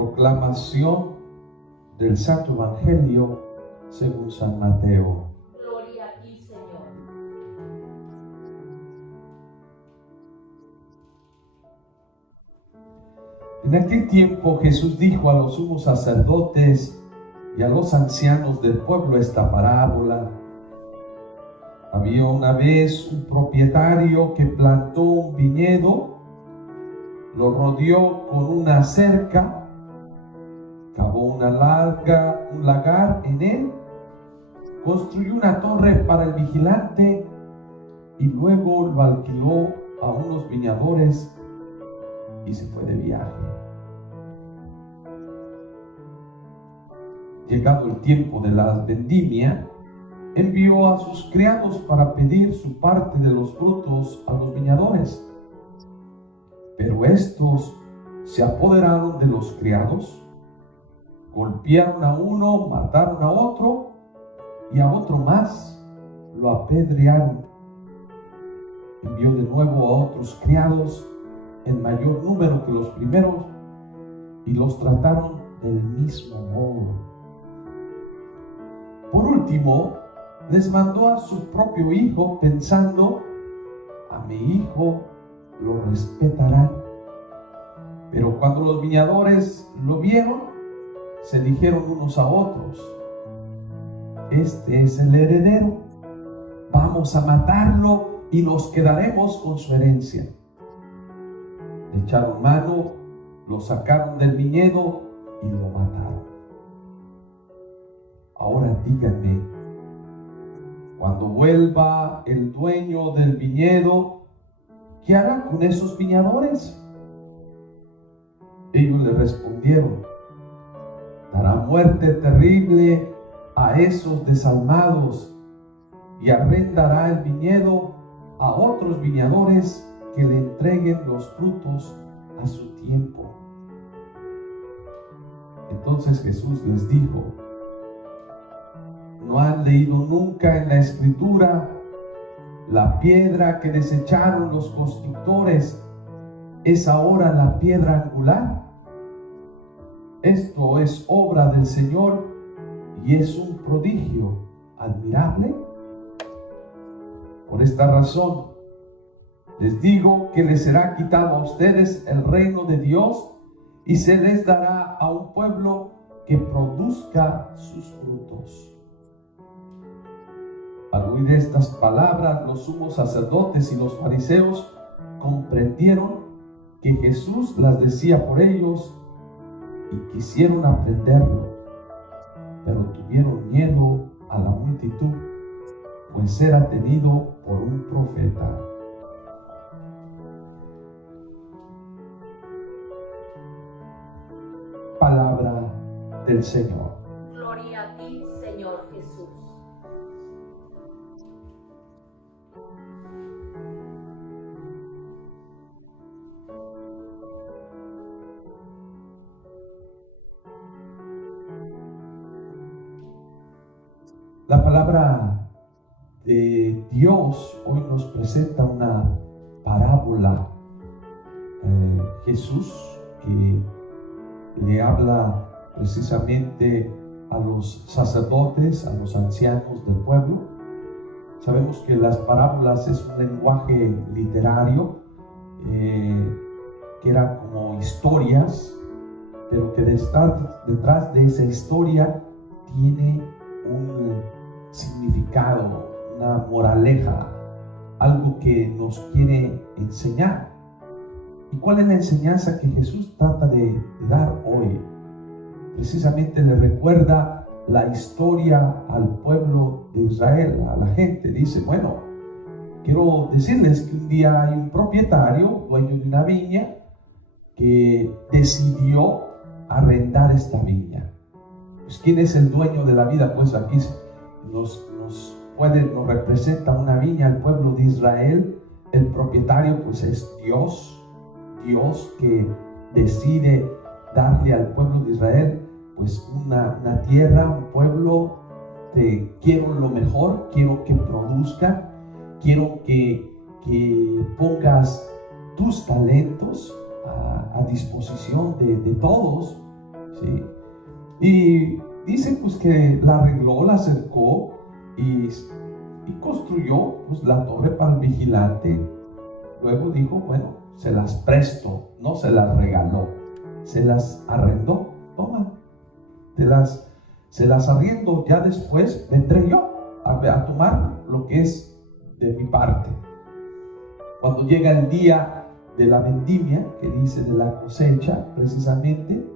Proclamación del Santo Evangelio según San Mateo. Gloria a ti, Señor. En aquel tiempo Jesús dijo a los sumos sacerdotes y a los ancianos del pueblo esta parábola. Había una vez un propietario que plantó un viñedo, lo rodeó con una cerca, cavó un lagar en él, construyó una torre para el vigilante y luego lo alquiló a unos viñadores y se fue de viaje. Llegado el tiempo de la vendimia, envió a sus criados para pedir su parte de los frutos a los viñadores. Pero estos se apoderaron de los criados, golpearon a uno, mataron a otro y a otro más lo apedrearon. Envió de nuevo a otros criados en mayor número que los primeros y los trataron del mismo modo. Por último, les mandó a su propio hijo pensando: a mi hijo lo respetarán. Pero cuando los viñadores lo vieron, se dijeron unos a otros: este es el heredero, vamos a matarlo y nos quedaremos con su herencia. Le echaron mano, lo sacaron del viñedo y lo mataron. Ahora díganme, cuando vuelva el dueño del viñedo, ¿qué hará con esos viñadores? Ellos le respondieron: dará muerte terrible a esos desalmados y arrendará el viñedo a otros viñadores que le entreguen los frutos a su tiempo. Entonces Jesús les dijo: ¿no han leído nunca en la Escritura: la piedra que desecharon los constructores es ahora la piedra angular? Esto es obra del Señor y es un prodigio admirable. Por esta razón les digo que les será quitado a ustedes el reino de Dios y se les dará a un pueblo que produzca sus frutos. Al oír estas palabras, los sumos sacerdotes y los fariseos comprendieron que Jesús las decía por ellos y quisieron aprenderlo, pero tuvieron miedo a la multitud, pues era tenido por un profeta. Palabra del Señor. Gloria a ti, Señor Jesús. La palabra de Dios hoy nos presenta una parábola. Jesús que le habla precisamente a los sacerdotes, a los ancianos del pueblo. Sabemos que las parábolas es un lenguaje literario que era como historias, pero que detrás de esa historia tiene un significado, una moraleja, algo que nos quiere enseñar. ¿Y cuál es la enseñanza que Jesús trata de dar hoy? Precisamente le recuerda la historia al pueblo de Israel, a la gente. Dice: bueno, quiero decirles que un día hay un propietario, dueño de una viña, que decidió arrendar esta viña. Pues, ¿quién es el dueño de la vida? Pues aquí nos representa una viña al pueblo de Israel. El propietario pues es Dios que decide darle al pueblo de Israel pues una tierra, un pueblo. Quiero lo mejor, quiero que produzca, quiero que pongas tus talentos a disposición de todos ¿sí? Y dice pues que la arregló, la acercó y construyó pues la torre para el vigilante. Luego dijo, bueno, se las presto, no se las regaló, se las arrendó. Toma, se las arriendo, ya después vendré yo a tomar lo que es de mi parte. Cuando llega el día de la vendimia, que dice de la cosecha, precisamente,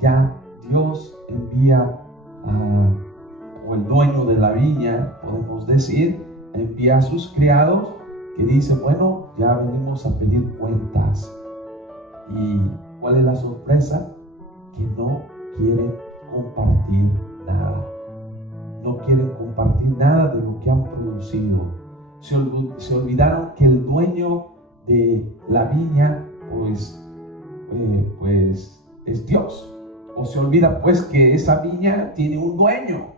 ya Dios envía o el dueño de la viña, podemos decir, envía a sus criados que dice, bueno, ya venimos a pedir cuentas. ¿Y cuál es la sorpresa? Que no quieren compartir nada. No quieren compartir nada de lo que han producido. Se olvidaron que el dueño de la viña, pues es Dios. O se olvida pues que esa viña tiene un dueño.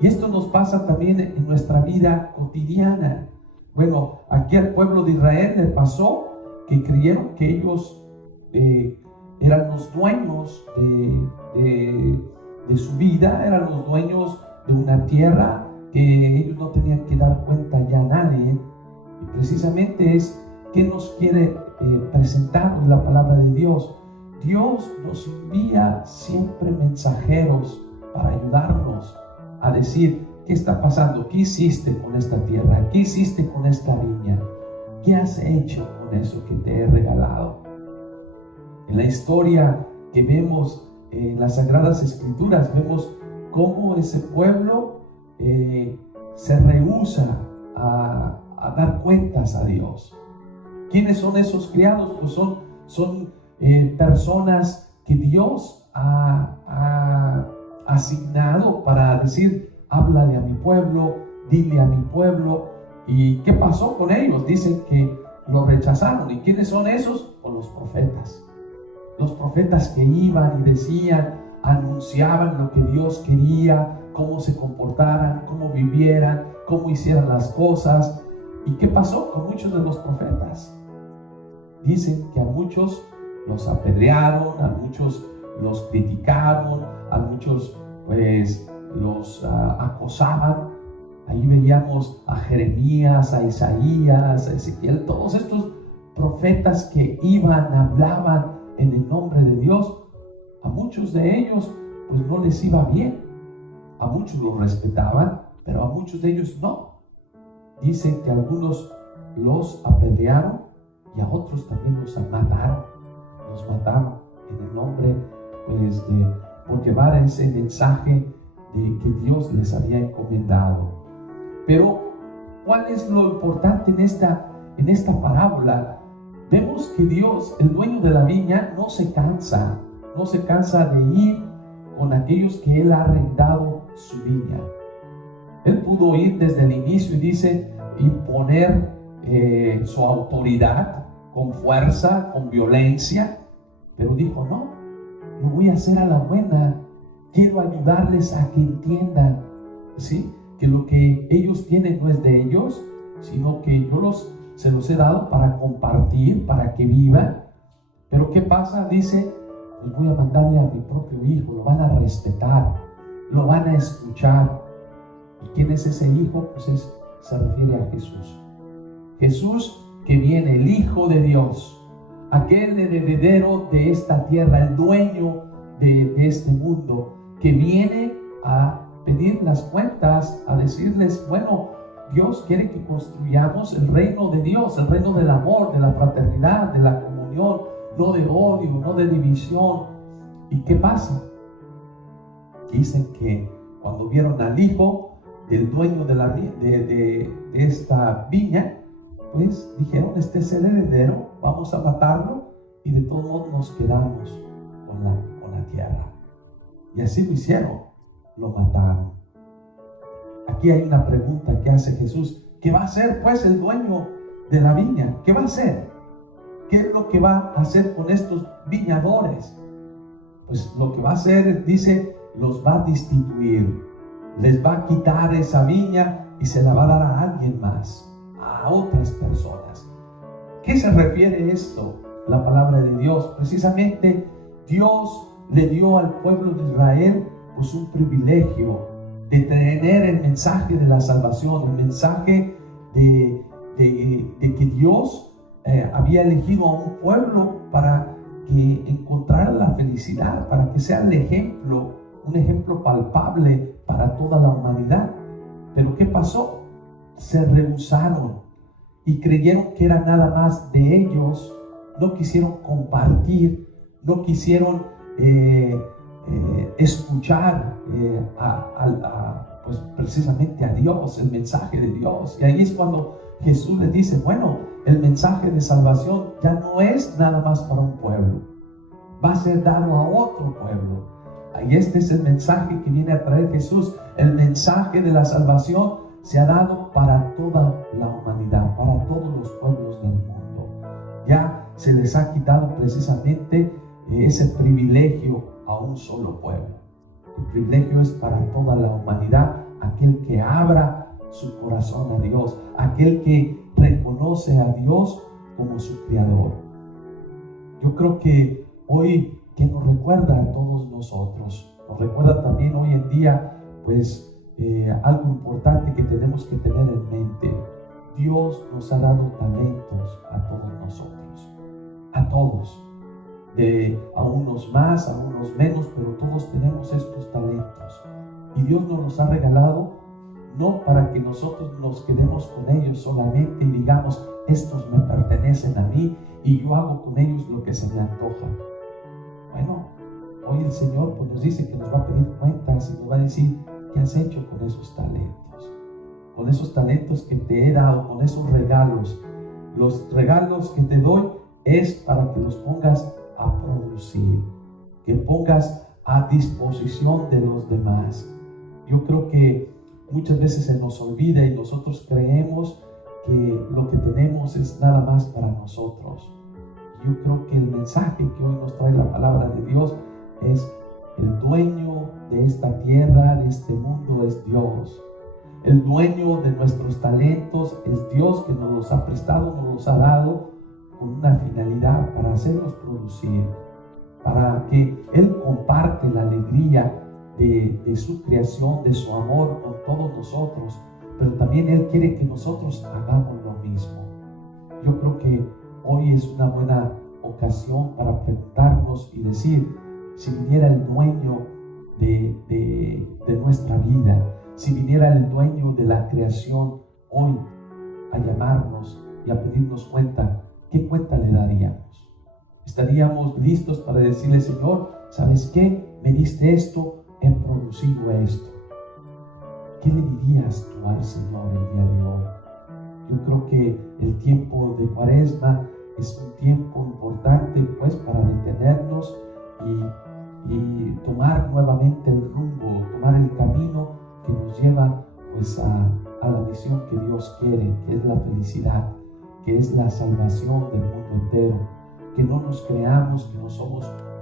Y esto nos pasa también en nuestra vida cotidiana. Bueno, aquí al pueblo de Israel le pasó que creyeron que ellos eran los dueños de su vida, eran los dueños de una tierra que ellos no tenían que dar cuenta ya a nadie. Y precisamente es que nos quiere presentar en la palabra de Dios. Dios nos envía siempre mensajeros para ayudarnos a decir, ¿qué está pasando? ¿Qué hiciste con esta tierra? ¿Qué hiciste con esta viña? ¿Qué has hecho con eso que te he regalado? En la historia que vemos en las Sagradas Escrituras, vemos cómo ese pueblo se rehúsa a dar cuentas a Dios. ¿Quiénes son esos criados? Pues son personas que Dios ha asignado para decir, háblale a mi pueblo, dile a mi pueblo. ¿Y qué pasó con ellos? Dicen que lo rechazaron. ¿Y quiénes son esos? Pues los profetas. Los profetas que iban y decían, anunciaban lo que Dios quería, cómo se comportaran, cómo vivieran, cómo hicieran las cosas. ¿Y qué pasó con muchos de los profetas? Dicen que a muchos los apedrearon, a muchos los criticaron, a muchos pues los acosaban. Ahí veíamos a Jeremías, a Isaías, a Ezequiel, todos estos profetas que iban, hablaban en el nombre de Dios. A muchos de ellos pues no les iba bien. A muchos los respetaban, pero a muchos de ellos no. Dicen que algunos los apedrearon y a otros también los mataron. Los mataron en el nombre pues por llevar ese mensaje de que Dios les había encomendado. Pero ¿cuál es lo importante en esta parábola? Vemos que Dios, el dueño de la viña, no se cansa de ir con aquellos que Él ha arrendado su viña. Él pudo ir desde el inicio y dice, imponer su autoridad con fuerza, con violencia, pero dijo, no, lo voy a hacer a la buena. Quiero ayudarles a que entiendan, ¿sí?, que lo que ellos tienen no es de ellos, sino que yo se los he dado para compartir, para que vivan. Pero ¿qué pasa? Dice, pues voy a mandarle a mi propio hijo, lo van a respetar, lo van a escuchar. ¿Y quién es ese hijo? Pues se refiere a Jesús. Jesús que viene, el Hijo de Dios, aquel heredero de esta tierra, el dueño de este mundo, que viene a pedir las cuentas, a decirles, bueno, Dios quiere que construyamos el reino de Dios, el reino del amor, de la fraternidad, de la comunión, no de odio, no de división. ¿Y qué pasa? Dicen que cuando vieron al hijo del dueño de esta viña, pues dijeron, este es el heredero, vamos a matarlo y de todos modos nos quedamos con la tierra. Y así lo hicieron, lo mataron. Aquí hay una pregunta que hace Jesús. ¿Qué va a hacer pues el dueño de la viña? ¿Qué va a hacer? ¿Qué es lo que va a hacer con estos viñadores? Pues lo que va a hacer, dice, los va a destituir. Les va a quitar esa viña y se la va a dar a alguien más, a otras personas. ¿Qué se refiere esto? La palabra de Dios. Precisamente Dios le dio al pueblo de Israel pues un privilegio de tener el mensaje de la salvación, el mensaje de que Dios había elegido a un pueblo para que encontrara la felicidad, para que sea el ejemplo, un ejemplo palpable para toda la humanidad. Pero ¿qué pasó? Se rehusaron y creyeron que era nada más de ellos, no quisieron compartir, no quisieron escuchar pues precisamente a Dios, el mensaje de Dios. Y ahí es cuando Jesús les dice, bueno, el mensaje de salvación ya no es nada más para un pueblo, va a ser dado a otro pueblo. Y este es el mensaje que viene a traer Jesús. El mensaje de la salvación se ha dado para toda la humanidad, para todos los pueblos del mundo. Ya se les ha quitado precisamente ese privilegio a un solo pueblo. El privilegio es para toda la humanidad, aquel que abra su corazón a Dios, aquel que reconoce a Dios como su Creador. Yo creo que hoy, que nos recuerda a todos nosotros, nos recuerda también hoy en día, pues algo importante que tenemos que tener en mente. Dios nos ha dado talentos a todos nosotros, a todos, a unos más, a unos menos, pero todos tenemos estos talentos. Y Dios nos los ha regalado no para que nosotros nos quedemos con ellos solamente y digamos, estos me pertenecen a mí y yo hago con ellos lo que se me antoja. Bueno, hoy el Señor pues nos dice que nos va a pedir cuentas y nos va a decir, ¿qué has hecho con esos talentos? Con esos talentos que te he dado, con esos regalos. Los regalos que te doy es para que los pongas a producir, que pongas a disposición de los demás. Yo creo que muchas veces se nos olvida y nosotros creemos que lo que tenemos es nada más para nosotros. Yo creo que el mensaje que hoy nos trae la palabra de Dios es: el dueño de esta tierra, de este mundo, es Dios. El dueño de nuestros talentos es Dios, que nos los ha prestado, nos los ha dado con una finalidad, para hacerlos producir, para que Él comparte la alegría de su creación, de su amor con todos nosotros, pero también Él quiere que nosotros hagamos lo mismo. Yo creo que hoy es una buena ocasión para preguntarnos y decir, si viniera el dueño de nuestra vida, si viniera el dueño de la creación hoy a llamarnos y a pedirnos cuenta, ¿qué cuenta le daríamos? ¿Estaríamos listos para decirle, Señor, ¿sabes qué? Me diste esto, he producido esto. ¿Qué le dirías tú al Señor el día de hoy? Yo creo que el tiempo de Cuaresma es un tiempo importante pues para detenernos y tomar nuevamente el rumbo, tomar el camino que nos lleva pues a la misión que Dios quiere, que es la felicidad, que es la salvación del mundo entero. Que no nos creamos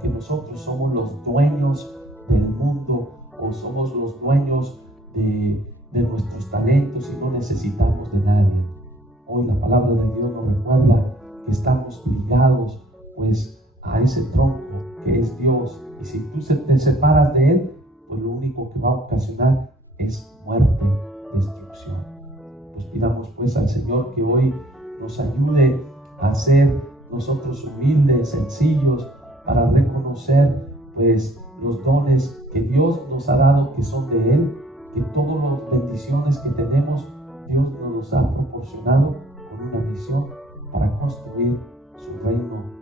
que nosotros somos los dueños del mundo o somos los dueños de nuestros talentos y no necesitamos de nadie. Hoy la palabra de Dios nos recuerda que estamos ligados pues a ese tronco que es Dios, y si tú te separas de Él, pues lo único que va a ocasionar es muerte, destrucción. Pues pidamos pues al Señor que hoy nos ayude a ser nosotros humildes, sencillos, para reconocer pues los dones que Dios nos ha dado, que son de Él, que todas las bendiciones que tenemos, Dios nos los ha proporcionado con una misión para construir su reino